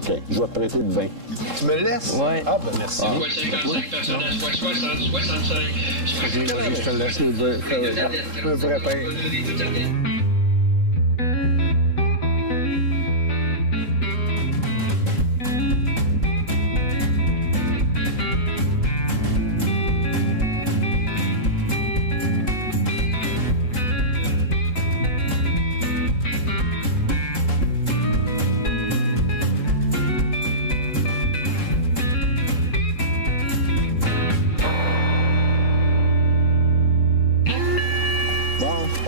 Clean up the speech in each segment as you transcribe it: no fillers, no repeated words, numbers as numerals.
OK, je vais te prêter le vin. Tu me le laisses? Oui. Ah, ben merci. Soit 55 personnes à soit 60, 65. Je te laisse le vrai pain.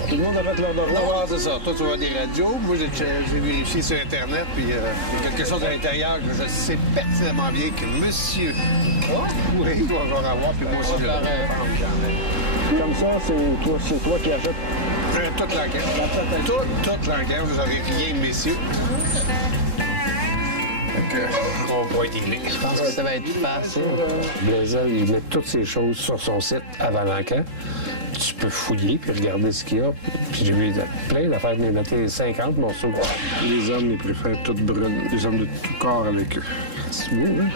Tout le monde a fait leur devoir. Ah, c'est ça. Toi, tu vois des radios. Moi, j'ai vérifié sur Internet, puis il y a quelque chose à l'intérieur que je sais pertinemment bien que monsieur oui, doit avoir, puis moi aussi, je le Comme ça, c'est toi qui achètes. toute l'enquête. Toute l'enquête. Vous n'avez rien, messieurs. On va pas être ilé. Je pense que ça va être facile. Blaisel, il met toutes ces choses sur son site avant l'enquête. Tu peux fouiller puis regarder ce qu'il y a. Puis j'ai vu plein d'affaires, mais noté 50 morceaux. Les hommes les préfèrent toutes brunes. Les hommes de tout corps avec eux. C'est beau, hein?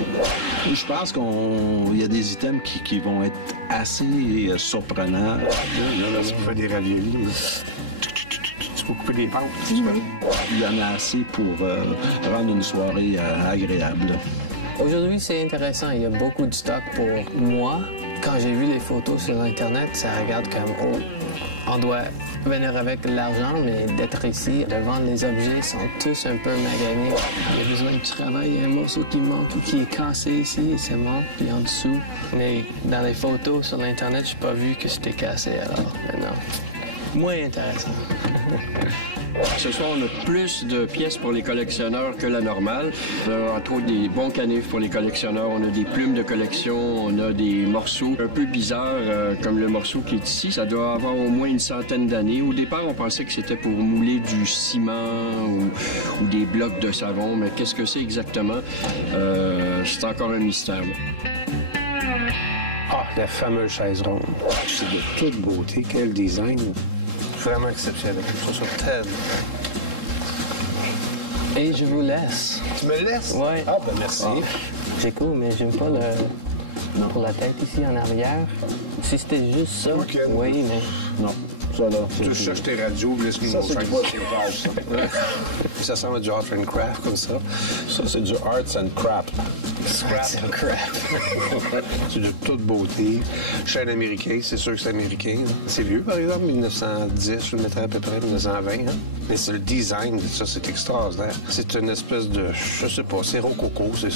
Je pense qu'il y a des items qui vont être assez surprenants. Tu peux faire des raviolis. Tu peux couper des pâtes. Il y en a assez pour rendre une soirée agréable. Aujourd'hui, c'est intéressant. Il y a beaucoup de stock pour moi. Quand j'ai vu les photos sur Internet, ça regarde comme, oh, on doit venir avec l'argent, mais d'être ici, de vendre les objets, sont tous un peu maganés. Il y a besoin de travail, il y a un morceau qui manque ou qui est cassé ici, et ça manque, puis en dessous. Mais dans les photos sur Internet, j'ai pas vu que c'était cassé, alors maintenant, moins intéressant. Ce soir, on a plus de pièces pour les collectionneurs que la normale. On a entre autres des bons canifs pour les collectionneurs, on a des plumes de collection, on a des morceaux un peu bizarres, comme le morceau qui est ici. Ça doit avoir au moins une centaine d'années. Au départ, on pensait que c'était pour mouler du ciment ou des blocs de savon, mais qu'est-ce que c'est exactement? C'est encore un mystère. Ah, la fameuse chaise ronde. C'est de toute beauté. Quel design. Vraiment exceptionnel. Je trouve ça tellement. Et je vous laisse. Tu me laisses? Oui. Ah, ben merci. C'est cool, mais j'aime pas le... pour la tête ici en arrière. Si c'était juste ça, OK. oui, mais... Non, ça là. Tu cherches tes radios, laisse-nous Ça, mon c'est chaise. du boîtier ça. Ça ressemble à du art and craft, comme ça. Ça, c'est du arts and crap. C'est un crap. C'est de toute beauté. Chaîne américaine, c'est sûr que c'est américain. Hein. C'est vieux, par exemple, 1910, je le mettrais à peu près 1920. Hein. Mais c'est le design de ça, c'est extraordinaire. C'est une espèce de, je sais pas, c'est rococo, c'est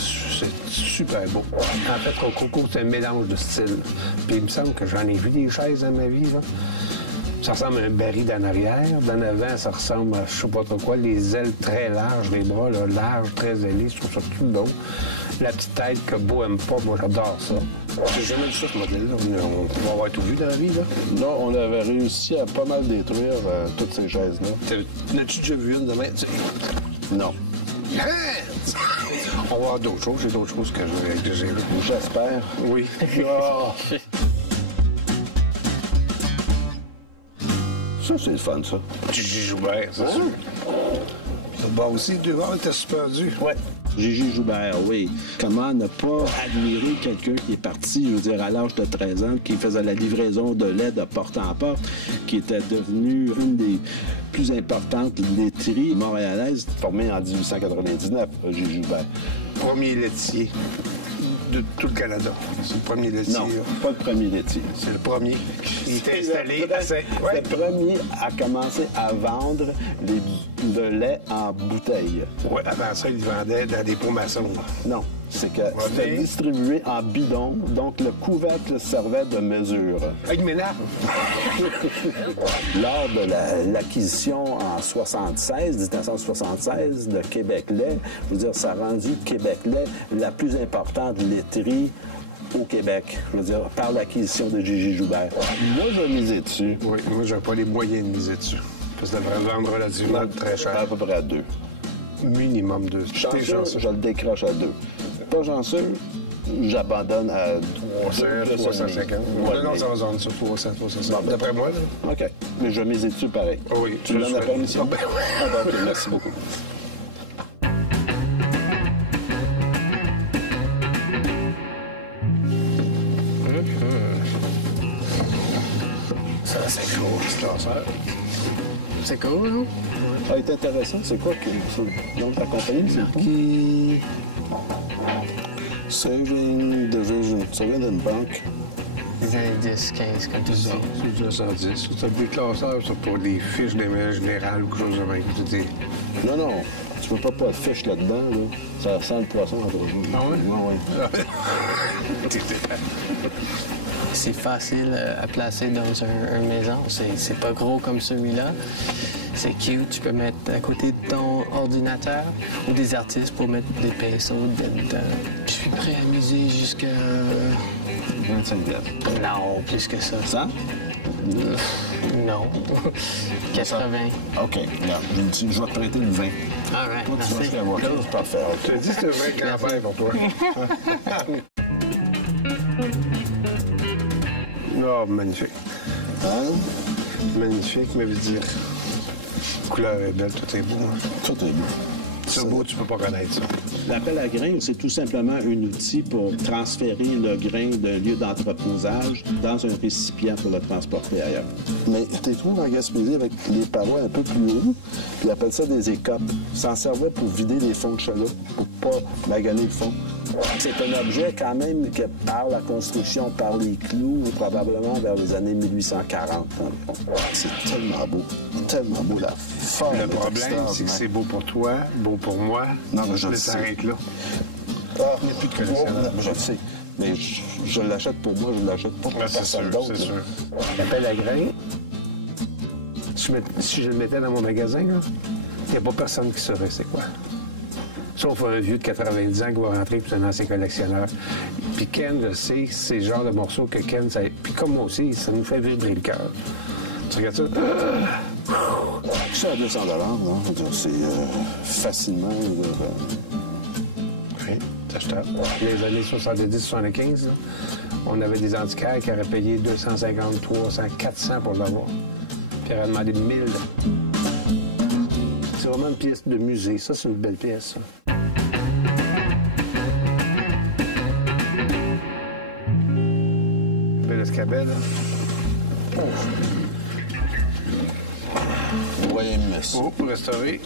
super beau. En fait, rococo, c'est un mélange de styles. Puis il me semble que j'en ai vu des chaises dans ma vie, là. Ça ressemble à un baril d'en arrière. D'en avant, ça ressemble à je sais pas trop quoi. Les ailes très larges, les bras là, larges, très ailés. Je trouve ça tout beau. La petite tête que Beau aime pas, moi j'adore ça. J'ai jamais vu ça, ce modèle-là. On va avoir tout vu dans la vie, là. Là, on avait réussi à pas mal détruire toutes ces chaises-là. N'as-tu déjà vu une demain? Non. On va avoir d'autres choses. J'ai d'autres choses que j'ai vues. J'espère. Oui. Ça, c'est le fun, ça. Gigi Joubert, c'est sûr. Bon, aussi, dehors, était suspendu. Ouais. Gigi Joubert, oui. Comment ne pas admirer quelqu'un qui est parti, je veux dire, à l'âge de 13 ans, qui faisait la livraison de lait de porte en porte, qui était devenu une des plus importantes laiteries montréalaises, formée en 1899, Gigi Joubert. Premier laitier de tout le Canada. C'est le premier laitier. Non, pas le premier laitier. C'est le premier. Il était installé à Saint... Le premier a commencé à vendre le lait en bouteille. Oui, avant ça, il vendait dans des pots maçons. Non, c'est que c'était distribué en bidon, donc le couvercle servait de mesure. Avec m'énerve. Lors de l'acquisition en 1976 de Québec Lait, je veux dire, ça a rendu Québec Lait la plus importante laiterie au Québec, je veux dire, par l'acquisition de Gigi Joubert. Moi, je misais dessus. Oui, moi, j'avais pas les moyens de miser dessus. Parce que ça devrait vendre relativement très cher. À peu près à 2. Minimum 2. Chanceux, je le décroche à 2. Pas chanceux, j'abandonne à 300, 350. Ouais, non, ça va vendre sur 300, 350. D'après moi, là. OK. Mais je misais dessus pareil. Oui, tu me donnes la permission? Ben oui. Ah, ben, OK, merci beaucoup. passeur. C'est cool, non? Ça a été intéressant. C'est quoi que donc ta compagnie, c'est quoi? Qui... Saving Division. Ça vient d'une banque. Les années 10, 15, comme tu dis. C'est 210. C'est un déclasseur, c'est pour des fiches d'émergence générale ou quelque chose de même. Non, non. Tu peux pas de fiche là-dedans, là. Ça sent le poisson entre vous. Ah oui? Oui. C'est facile à placer dans une maison. C'est pas gros comme celui-là. C'est cute. Tu peux mettre à côté de ton ordinateur ou des artistes pour mettre des pinceaux dedans. Je suis prêt à miser jusqu'à... 25 piastres. Non, plus que ça. 100? Non. 80. OK. Regarde, je vais te prêter le 20. All right, Toi, tu vas merci. faire voir. C'est parfait. Je te dis, c'est un vrai campeur pour toi. Oh, magnifique. Hein? Magnifique, mais je veux dire, la couleur est belle, tout est beau. Hein. Tout est beau. C'est beau, tu peux pas connaître ça. L'appel à grain, c'est tout simplement un outil pour transférer le grain d'un lieu d'entreposage dans un récipient pour le transporter ailleurs. Mais tu trouves en Gaspésie avec les parois un peu plus hautes, puis ils appellent ça des écopes. Ça en servait pour vider les fonds de chaloupe, pour pas maganer le fond. C'est un objet quand même que par la construction, par les clous, probablement vers les années 1840 environ. C'est tellement beau, la forme. Le problème, c'est que c'est beau pour toi, beau pour moi. Non, mais je le Mais sais. ça arrête là. Ah, Il n'y a plus de collectionneur. je le sais. Mais je l'achète pour moi, je l'achète pas pour Ouais, c'est personne sûr, d'autre. c'est là. sûr. L'appel à grain, si je le mettais dans mon magasin, il n'y a pas personne qui saurait c'est quoi. Sauf un vieux de 90 ans qui va rentrer, puis c'est un ancien collectionneur. Puis Ken, je sais, c'est le genre de morceau que Ken, ça... Puis comme moi aussi, ça nous fait vibrer le cœur. Tu regardes ça? Ça à 200 $, non? Je veux dire, c'est facilement... Oui, c'est achetable. Les années 70-75, on avait des antiquaires qui auraient payé 250, 300, 400 pour l'avoir. Puis ils auraient demandé 1000. C'est vraiment une pièce de musée. Ça, c'est une belle pièce, ça. Belle escabelle, hein? Oui, merci. Oh, pour restaurer.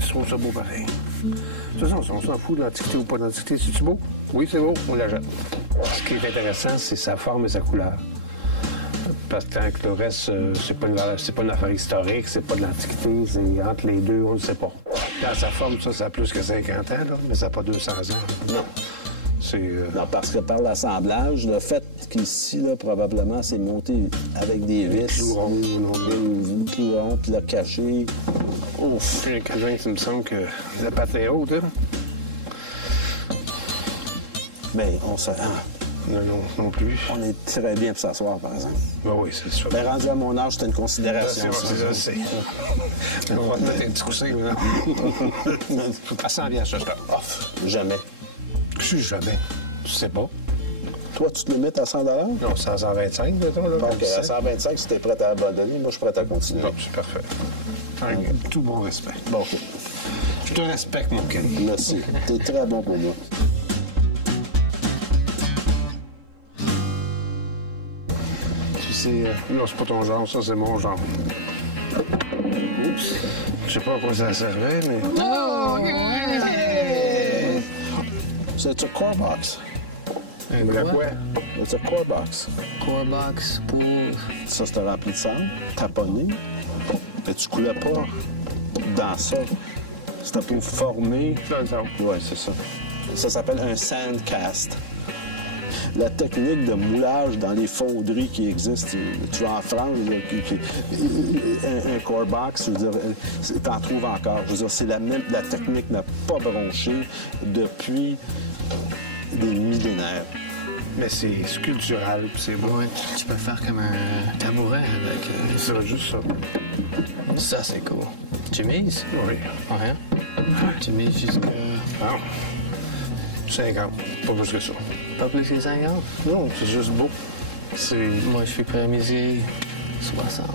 Je trouve ça beau pareil. De toute façon, on s'en fout de l'antiquité ou pas d'antiquité. C'est-tu beau? Oui, c'est beau. On l'achète. Ce qui est intéressant, c'est sa forme et sa couleur. Parce que tant que le reste, c'est pas une affaire historique, c'est pas de l'antiquité, c'est entre les deux, on ne sait pas. Dans sa forme, ça a plus que 50 ans, là, mais ça n'a pas 200 ans. Non. C'est... Non, parce que par l'assemblage, le fait qu'ici, là, probablement, c'est monté avec des vis. clous ronds, non plus. Des clous ronds, puis le caché. Ouf! Puis un cadran, il me semble que la patte est haute, hein? Bien, on se... Non plus. On est très bien pour s'asseoir, par exemple. Ben oui, c'est sûr. Bien, rendu à mon âge, c'était une considération. C'est ça. On va te mettre un petit coussin, là. À 100 bien, ça, Jamais. Je suis jamais. Tu sais pas. Toi, tu te limites à 100 $? Non, 125, mettons, là. Donc, à 125, si t'es prêt à abandonner, moi, je suis prêt à continuer. Non, c'est parfait. Avec tout mon respect. Bon, OK. Je te respecte, mon Kenny. Merci. T'es très bon pour moi. Non, c'est pas ton genre, ça, c'est mon genre. Oups. Je sais pas à quoi ça servait, mais... C'est un core box. Un Mais la quoi? quoi? C'est un core box. Core box pour... Ça, c'était rempli de sable, taponné. Et tu coulais pas dans ça. C'était pour former... Dans le sable. Oui, c'est ça. Ça s'appelle un sandcast. La technique de moulage dans les fonderies qui existent, tu vois, en France, un core box, je veux dire, t'en trouves encore. Je veux dire, c'est la technique n'a pas bronché depuis des millénaires. Mais c'est sculptural, puis c'est beau. Ouais, tu peux faire comme un tabouret avec... C'est juste ça. Ça, c'est cool. Tu mises? Oui. Ouais. Tu mises jusqu'à... Non. 50. Pas plus que ça. Pas plus que 50? Non, c'est juste beau. C'est... Moi, je suis prêt à miser 60.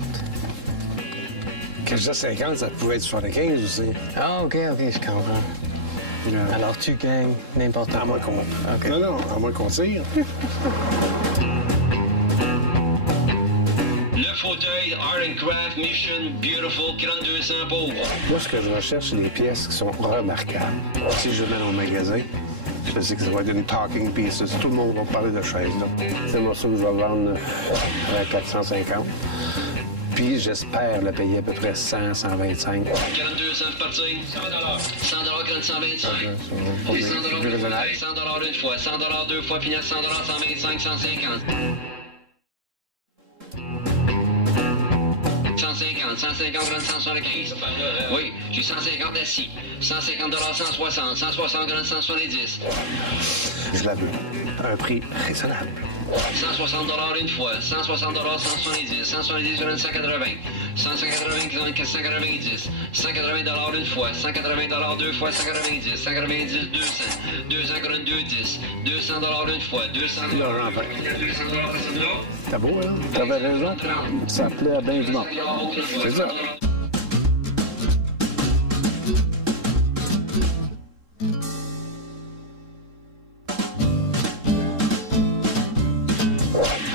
Quand je dis 50, ça pouvait être 75 aussi. Ah, OK, je comprends. Alors, tu gagnes n'importe quoi. À moins qu'on... OK. Non, à moins qu'on tire. Le fauteuil, Art and Craft, Mission, Beautiful, 4200 pauvres. Moi, ce que je recherche, c'est des pièces qui sont remarquables. Si je vais dans le magasin, je sais que ça va être une talking pieces. Tout le monde va parler de chaises, là. C'est un morceau que je vais vendre à 450. Puis j'espère le payer à peu près 100, 125. 4200 de partir. 100 425. Plus 100 raisonnable. 100 une fois, 100 deux fois, puis 100 125, 150. 150, 175. Oui, j'ai 150 assis. 150 160. 160 170. Je la veux. À un prix raisonnable. 160 une fois. 160 170. 170 180. 180 490. 180 une fois. 180 deux fois, 190. 190 200. 200 210. 200 une fois. 200 L'argent fait. 200 personne là. T'as beau, hein? T'avais raison. Ça plaît à bien du monde. C'est ça.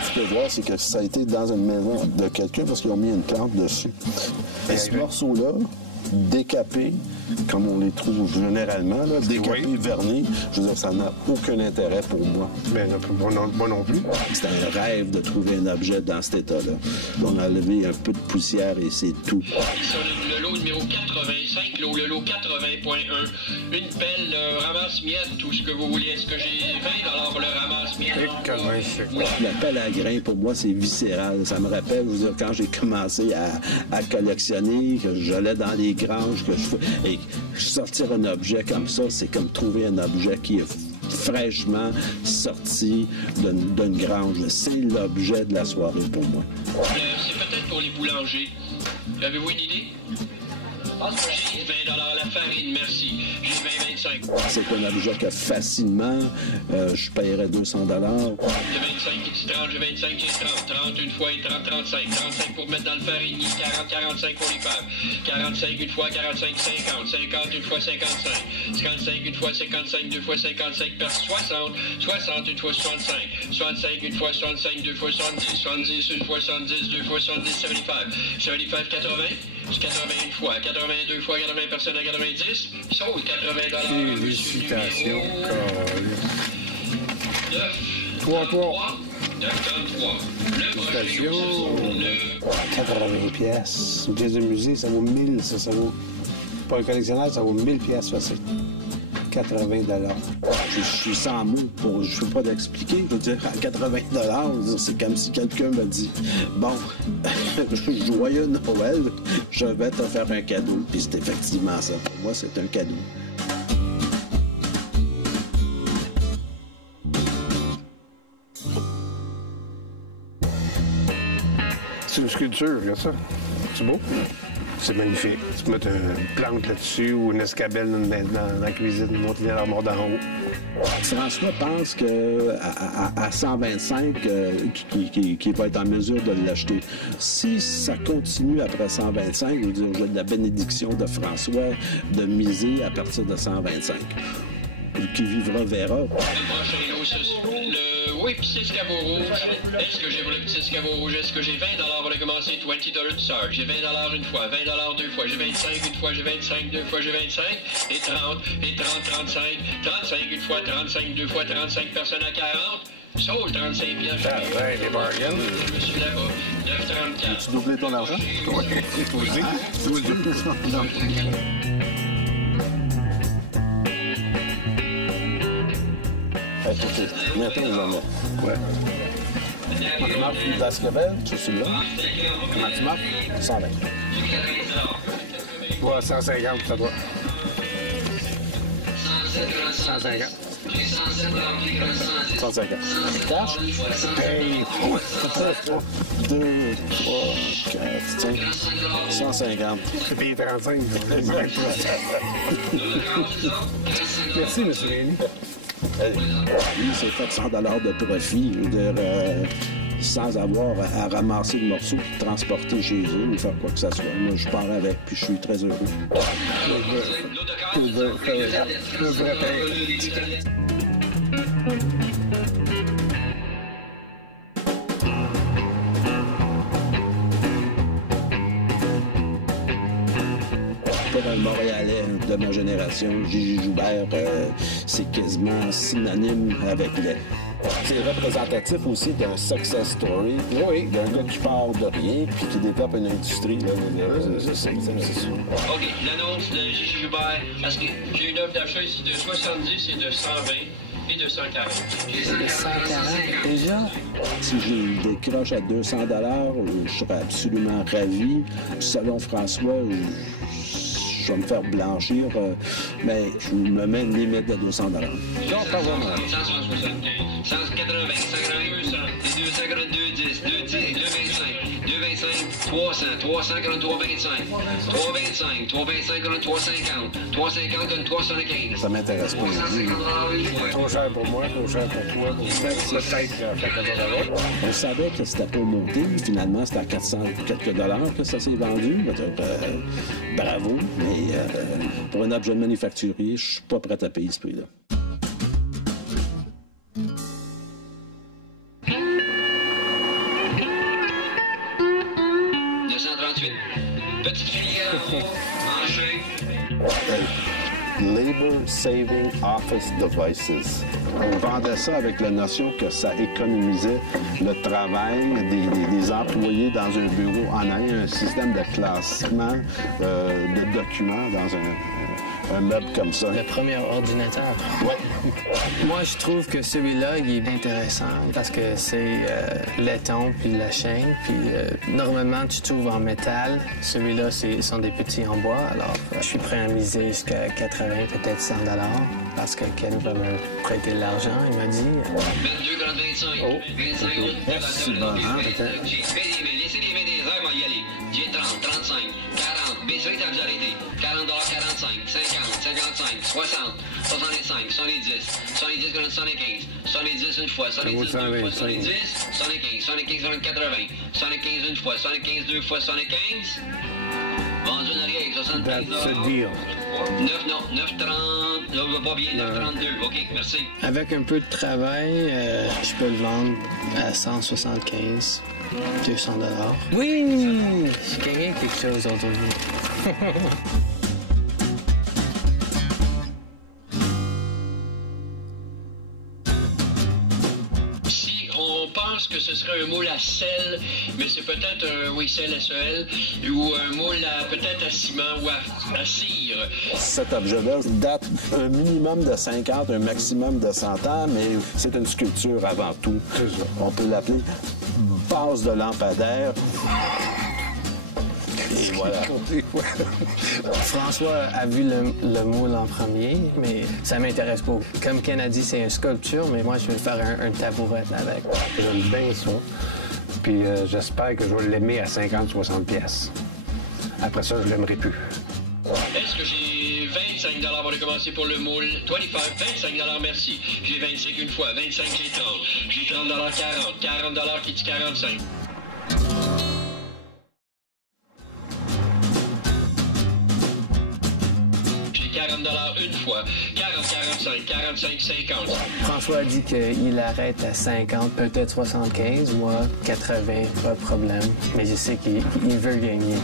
Ce que je vois, c'est que ça a été dans une maison de quelqu'un parce qu'ils ont mis une plante dessus. Et ce morceau-là, décapé, comme on les trouve généralement, là, décapé, Oui. verni, je veux dire, ça n'a aucun intérêt pour moi. Ben, moi non plus. C'était un rêve de trouver un objet dans cet état-là. On a enlevé un peu de poussière et c'est tout. Sur le lot numéro 85, le lot 80.1, une pelle, ramasse-miettes, tout ce que vous voulez. Est-ce que j'ai 20 $ le ramasse-miettes? La pelle à grains, pour moi, c'est viscéral. Ça me rappelle, je veux dire, quand j'ai commencé à collectionner, que j'allais dans les granges, que je fais... Et sortir un objet comme ça, c'est comme trouver un objet qui est fraîchement sorti d'une grange. C'est l'objet de la soirée pour moi. C'est peut-être pour les boulangers. Avez-vous une idée? J'ai 20 $ la farine, merci. J'ai 20-25. C'est un objet que facilement, je paierais 200 $. J'ai 25, j'ai 30, j'ai 25, j'ai 30. 30 une fois et 30, 35. 35 pour mettre dans le farinier, 40, 45 pour les femmes. 45 une fois, 45, 50. 50 une fois, 55. 55 une fois, 55, deux fois 55, par 60. 60 une fois, 65. 65 une fois, 65, deux fois 70. 70 une fois, 70, deux fois 70, 75. 75, 80. 80 une fois, 82 fois, 80 personnes à 90. Sauf 80 $. Félicitations. 9. 3. 3. 9 Le prochain jour, ce seront 80 pièces. Une pièce de musée, ça vaut 1000, ça vaut... Pour un collectionneur, ça vaut 1000 pièces facile. 80 $. Je suis sans mots pour. Je ne peux pas l'expliquer. Je veux dire, à 80 $, c'est comme si quelqu'un me dit bon, joyeux Noël, je vais te faire un cadeau. Puis c'est effectivement ça. Pour moi, c'est un cadeau. C'est une sculpture, regarde ça. C'est beau? C'est magnifique. Tu peux mettre une plante là-dessus ou une escabelle dans la cuisine, monter dans l'armoire d'en haut. François pense qu'à 125, qu'il va être en mesure de l'acheter. Si ça continue après 125, je veux dire, j'ai de la bénédiction de François de miser à partir de 125. Qui vivra verra. Le prochain lot, oui, petit escabeau rouge. Est-ce que j'ai pour le petit escabeau rouge? Est-ce que j'ai 20 $ pour le commencer? $20 to start. J'ai 20 $ une fois, 20 $ deux fois, j'ai 25 une fois, j'ai 25 deux fois, j'ai 25, et 30, et 30, 35, 35 une fois, 35 deux fois, 35 personnes à 40. Sauf 35 piastres. Ouais, des bargains. Je me suis là-bas. 9,34. Tu doublé ton argent? Oui, toi aussi. Non. OK. Mettons jamais. Ouais. Comment tu marques? Basquebel, je suis là. Comment tu marques? 120. Ouais, 150, ça doit. 150. 150. Cash? Paye. 2, 3, 4, 5, 150. C'est payé 35. Merci, M. Rémy. Lui, c'est fait 100 $ de profit, je veux dire, sans avoir à ramasser le morceau et le transporter chez eux ou faire quoi que ce soit. Moi, je pars avec, puis je suis très heureux. Le vrai paye. Pour un Montréalais de ma génération, Gigi Joubert, c'est quasiment synonyme avec les. C'est représentatif aussi d'un success story, oui, d'un gars qui part de rien puis qui développe une industrie. C'est sûr. OK, l'annonce de Gigi Joubert, parce que j'ai une offre d'achat ici de 70 et de 120 et de 140. 140 déjà? Si je le décroche à 200 $, je serais absolument ravi. Selon François, je vais me faire blanchir, mais je me mets une limite de 200 $. Non, pas vraiment. 175, 180, 182, 100, 242, 10, 210, 225, 225, 300, 340, 325, 325, 325, 350, 350, 375. Ça m'intéresse pas. Trop cher pour moi, trop cher pour toi, peut-être On savait que c'était pas monté, finalement c'était à 400 quelques dollars que ça s'est vendu. Bravo, mais pour un objet manufacturier, je suis pas prêt à payer ce prix-là. Petite filière, enchée. Labor Saving Office Devices. On vendait ça avec la notion que ça économisait le travail des employés dans un bureau en ayant un système de classement de documents dans un meuble comme ça. Le premier ordinateur. Oui. Moi, je trouve que celui-là, il est intéressant parce que c'est laiton puis la chaîne. Puis normalement, tu trouves en métal. Celui-là, sont des petits en bois. Alors, je suis prêt à miser jusqu'à 80, peut-être 100 $ parce que Ken va me prêter de l'argent, il m'a dit. 22, 25. Oh. 25, Merci, bon, peut-être. Laissez les mains des heures, moi y aller. J'ai 30, 35, 40. Baissez ta arrêté. 40 $, 45, 50, 55, 60, 65, 70, 70, 75, 70 une fois, 70 deux fois, 70, 75, 75, 80, 75 une fois, 75 deux fois, 75. Vendu en arrière, 75 $. That's a deal. 9, non, 9,30. Non, pas bien, 9,32. OK, merci. Avec un peu de travail, je peux le vendre à 175, 200 $. Oui! J'ai gagné quelque chose aujourd'hui. On pense que ce serait un moule à sel, mais c'est peut-être un sel SEL, ou un moule peut-être à ciment ou à cire. Cet objet-là date un minimum de 50, un maximum de 100 ans, mais c'est une sculpture avant tout. On peut l'appeler base de lampadaire. Et voilà. François a vu le moule en premier, mais ça m'intéresse pas. Comme Ken a dit, c'est une sculpture, mais moi, je vais faire un tabouret avec. J'aime bien ça. Puis j'espère que je vais l'aimer à 50-60 pièces. Après ça, je l'aimerai plus. Est-ce que j'ai 25 $ pour commencer pour le moule? 25 $, merci. J'ai 25 une fois, 25 j'ai 30. J'ai 30 $, 40 $, qui dit 45. J'ai 40 $ une fois, 40, 45, 45, 50. François a dit qu'il arrête à 50, peut-être 75, moi 80, pas de problème. Mais je sais qu'il veut gagner.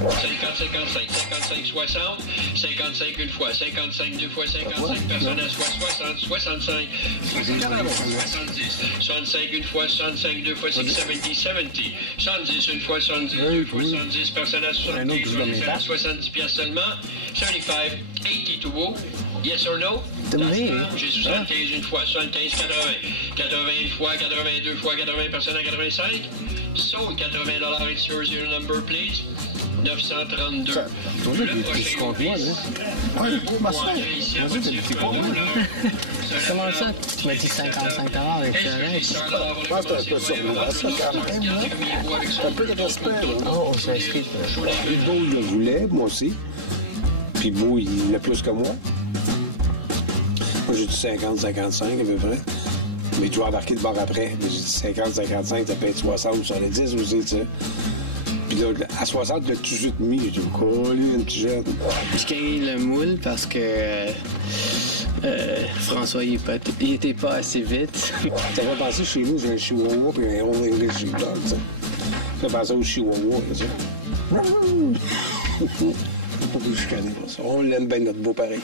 50, 55, 55, 60, 55 une fois, 55 deux fois, 55 personnes à soi, 60, 65, 70, 65 une fois, 65 deux fois, 70, 70, 70 une fois, 70 deux fois, 70 personnes à 70, 70 piastres seulement, 75, 80 to go, yes or no? J'ai 75 une fois, 75, 80, 80 une fois, 82 fois, 80 personnes à 85, sold $80, it's yours, your number please. 932. Le prochain vice. Comment ça? Tu m'as dit 55 $ avec Je pense que c'est un peu surprenant, ça, quand même. Là. C'est un peu de respect. Là. Oh, c'est inscrit. Puis Beau, il le voulait, moi aussi. Puis Beau, il l'a plus que moi. Moi, j'ai dit 50-55 à peu près. Mais tu vas embarquer de bord après. J'ai dit 50-55, ça peut être 60 ou 70 aussi, tu sais. Puis là, à 60, il a tout de suite mis. J'ai dit, oh, lui, un petit jeune. J'ai gagné le moule parce que François, il était pas assez vite. Ça fait penser chez nous, j'ai un chihuahua puis un Old English Sheepdog, tu sais. Ça fait penser au chihuahua, tu sais. pas vous chicaner. On l'aime bien, notre beau pareil.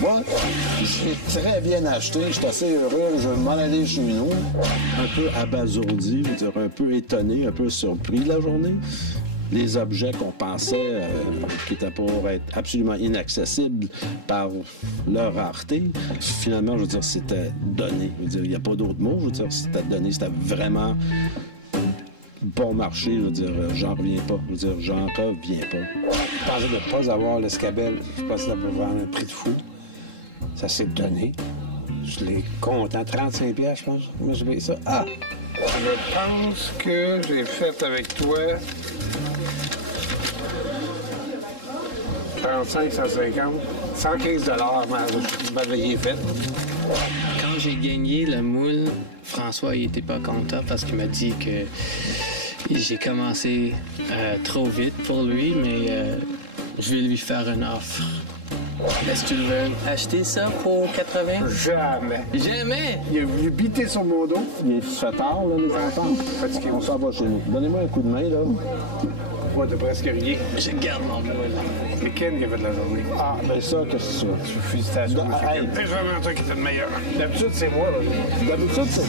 Moi, j'ai très bien acheté. Je suis assez heureux. Je vais m'en aller chez nous. Un peu abasourdi, je veux dire, un peu étonné, un peu surpris de la journée. Les objets qu'on pensait qui étaient pour être absolument inaccessibles par leur rareté, finalement, je veux dire, c'était donné. Je veux dire, il n'y a pas d'autre mot. Je veux dire, c'était donné. C'était vraiment bon marché. Je veux dire, j'en reviens pas. Je veux dire, j'en reviens pas. Je pensais de ne pas avoir l'escabelle. Je pensais d'avoir vendre un prix de fou. Ça s'est donné. Je l'ai content. 35$, je pense. Moi, j'ai payé ça. Ah! Je pense que j'ai fait avec toi 35, 150, 115$. Je m'avais fait. Quand j'ai gagné le moule, François, il était pas content parce qu'il m'a dit que j'ai commencé trop vite pour lui, mais je vais lui faire une offre. Est-ce que tu veux acheter ça pour 80? Jamais. Jamais! Il a voulu biter sur mon dos. Il est tard, là, les enfants. Fatigué. On s'en va chez nous. Donnez-moi un coup de main, là. Moi, t'as presque rien. Je garde mon moule. C'est Ken qui a fait de la journée. Ah, ben ça, qu'est-ce que tu veux? Félicitations, monsieur Hey. Ken. C'est vraiment toi qui étais le meilleur. D'habitude, c'est moi, là. D'habitude, c'est ça.